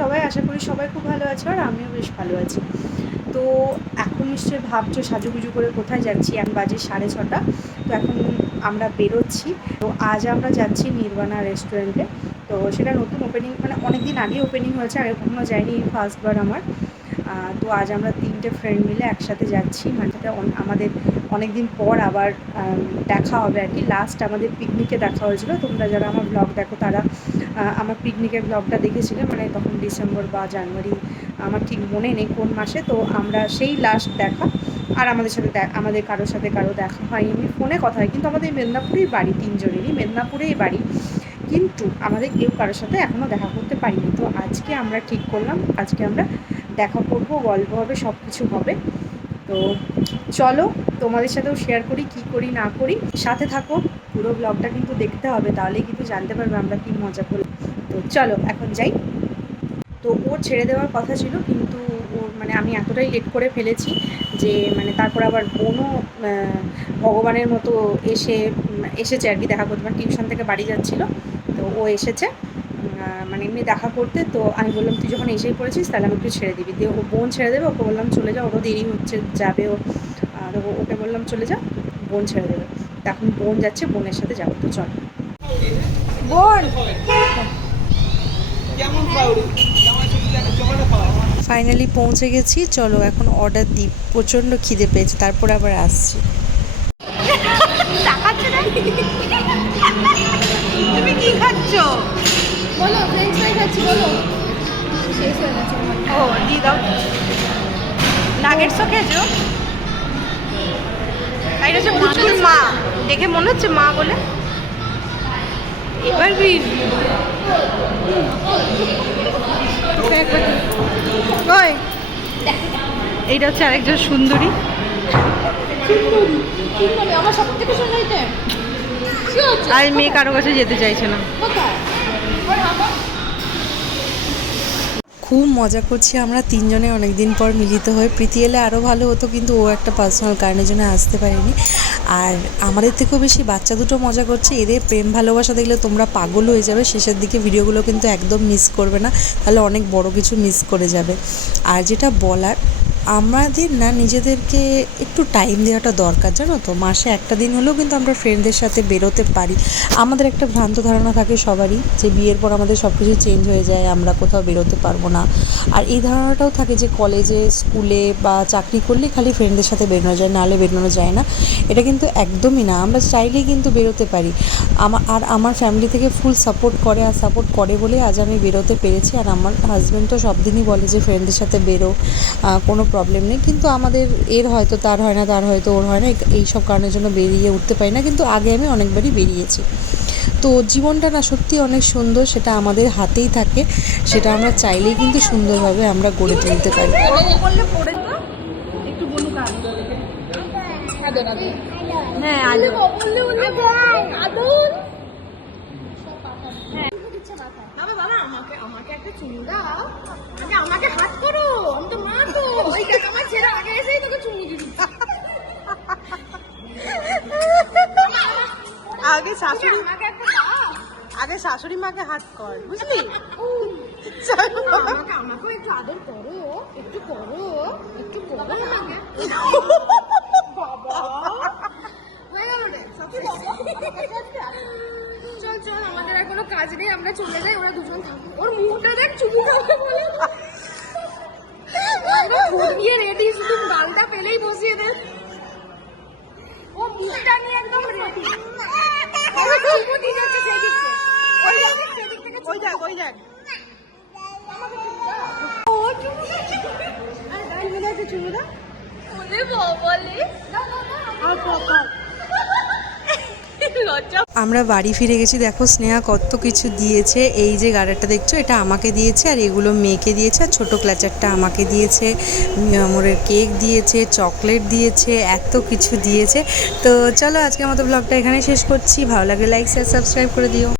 সবাই? আশা করি সবাই খুব ভালো আছে, আর আমিও বেশ ভালো আছি। তো এখন নিশ্চয়ই ভাবছো সাজুগুজু করে কোথায় যাচ্ছি। এখন বাজে 6:30। তো এখন আমরা বেরোচ্ছি। তো আজ আমরা যাচ্ছি নির্বাণা রেস্টুরেন্টে। তো সেটা নতুন ওপেনিং, মানে অনেক দিন আগেই ওপেনিং হয়েছে, আগে কখনো যাইনি, এই ফার্স্টবার আমার। তো আজ আমরা 3টে ফ্রেন্ড মিলে একসাথে যাচ্ছি, মানে আমাদের অনেক দিন পর আবার দেখা হবে আর কি। লাস্ট আমাদের পিকনিকে দেখা হয়েছিল। তোমরা যারা আমার ব্লগ দেখো তারা আমার পিকনিকের ব্লগটা দেখেছিলে, মানে তখন ডিসেম্বর বা জানুয়ারি, আমার ঠিক মনে নেই কোন মাসে। তো আমরা সেই লাস্ট দেখা, আর আমাদের কারোর সাথে কারো দেখা হয়নি, এমনি ফোনে কথা হয়। কিন্তু আমাদের মেদিনীপুরেই বাড়ি, 3জনেরই মেদিনীপুরেই বাড়ি, কিন্তু আমাদের কেউ কারোর সাথে এখনও দেখা করতে পারিনি। তো আজকে আমরা ঠিক করলাম, আজকে আমরা দেখা করব, গল্প হবে, সব কিছু হবে। তো চলো তোমাদের সাথেও শেয়ার করি, কি করি না করি, সাথে থাকো। পুরো ব্লগটা কিন্তু দেখতে হবে, তাহলেই কিন্তু জানতে পারবে আমরা কি মজা করি। তো চলো এখন যাই। তো ওর ছেড়ে দেওয়ার কথা ছিল, কিন্তু ওর মানে আমি এতটাই লেট করে ফেলেছি যে মানে তারপর আবার বোনও ভগবানের মতো এসেছে আর কি দেখা করতে, মানে টিউশন থেকে বাড়ি যাচ্ছিলো। তো ও এসেছে মানে এমনি দেখা করতে। তো আমি বললাম তুই যখন এসেই পড়েছিস তাহলে আমি একটু ছেড়ে দিবি, দিয়ে ও বোন ছেড়ে দেবে। ওকে বললাম চলে যাও, ওরও দেরি হচ্ছে, যাবে ও। আর ওকে বললাম চলে যা, বোন ছেড়ে দেবে। তো এখন বোন যাচ্ছে, বোনের সাথে যাবো। তো চল বোন। ফাইনালি পৌঁছে গেছি, চলো এখন অর্ডার দিই। প্রচণ্ড খিদে পেয়েছে, তারপরে আবার আসছি। তুমি কি খাচ্ছ? বলো ফ্রেঞ্চ ফ্রাই খাচ্ছি, বলো। শেষ হয়ে গেছে। ও দিয়ে দাও। নাগেটসও খেয়েছো? এটা হচ্ছে পুচকুর মা, দেখে মনে হচ্ছে মা বলে। এবার এইটা হচ্ছে আরেকজন সুন্দরী। আমার সব থেকে সুন্দরীতে আর মেয়ে কারো কাছে যেতে চাইছে না। খুব মজা করছি আমরা 3জনে, অনেক দিন পর মিলিত হয়ে। প্রীতি এলে আরও ভালো হতো, কিন্তু ও একটা পার্সোনাল কারণের জন্য আসতে পারেনি। আর আমাদের থেকেও বেশি বাচ্চা দুটো মজা করছে। এদের প্রেম ভালোবাসা দেখলে তোমরা পাগল হয়ে যাবে। শেষের দিকে ভিডিওগুলো কিন্তু একদম মিস করবে না, তাহলে অনেক বড় কিছু মিস করে যাবে। আর যেটা বলার, আমাদের না নিজেদেরকে একটু টাইম দেওয়াটা দরকার, জানো তো। মাসে একটা দিন হলেও কিন্তু আমরা ফ্রেন্ডদের সাথে বেরোতে পারি। আমাদের একটা ভ্রান্ত ধারণা থাকে সবারই যে বিয়ের পর আমাদের সব কিছু চেঞ্জ হয়ে যায়, আমরা কোথাও বেরোতে পারবো না। আর এই ধারণাটাও থাকে যে কলেজে, স্কুলে বা চাকরি করলে খালি ফ্রেন্ডদের সাথে বেরোনো যায়, নাহলে বেরোনো যায় না। এটা কিন্তু একদমই না, আমরা চাইলেই কিন্তু বেরোতে পারি। আমার ফ্যামিলি থেকে ফুল সাপোর্ট করে, আর সাপোর্ট করে বলেই আজ আমি বেরোতে পেরেছি। আর আমার হাজব্যান্ড তো সব দিনই বলে যে ফ্রেন্ডদের সাথে বেরো, কোনো প্রবলেম নেই। কিন্তু আমাদের এর হয়তো তার হয় না, তার হয়তো ওর হয় না, এই সব কারণের জন্য বেরিয়ে উঠতে পারি না। কিন্তু আগে আমি অনেকবারই বেরিয়েছি। তো জীবনটা না সত্যি অনেক সুন্দর, সেটা আমাদের হাতেই থাকে, সেটা আমরা চাইলেই কিন্তু সুন্দরভাবে আমরা গড়ে তুলতে পারি। একটু বলুক হ্যাঁ আমাকে একটা চুমু দাও, আমাকে হাত করো, আমি তো মা তো। ওই দেখ আমার ছেলে আগে এসেই তোকে চুমু দিবি। আগে শাশুড়ি মাকে হাত কর, বুঝলি? আমাকেও একটু আদর করো, একটু করো, একটু করো আমাকে। বাবা হয়ে গেল রে। চল চল, আমাদের আর কোনো কাজ নেই, আমরা চলে যাই, ওরা দুজন থাকবে। ওর মুখটা দেখ, চুমু খাবে বলে ঘুরিয়ে রেডি, শুধু গালটা পেলেই বসিয়ে দে। ও মুখটা নিয়ে একদম রেডি। চুমু দিয়ে যাচ্ছে সেই দিক থেকে, ওই দেখ ও চুমু দিচ্ছে। আরে গাল মিলে আছে, চুমু দাও। ওরে বাবালে, দাও দাও দাও। আমরা বাড়ি ফিরে গেছি। দেখো স্নেহা কত কিছু দিয়েছে। এই যে গাড়াটা দেখছো, এটা আমাকে দিয়েছে, আর এগুলো মেয়েকে দিয়েছে, আর ছোটো ক্লাচারটা আমাকে দিয়েছে, মোরের কেক দিয়েছে, চকলেট দিয়েছে, এত কিছু দিয়েছে। তো চলো আজকের মতো ব্লগটা এখানে শেষ করছি। ভালো লাগলে লাইক শেয়ার সাবস্ক্রাইব করে দিও।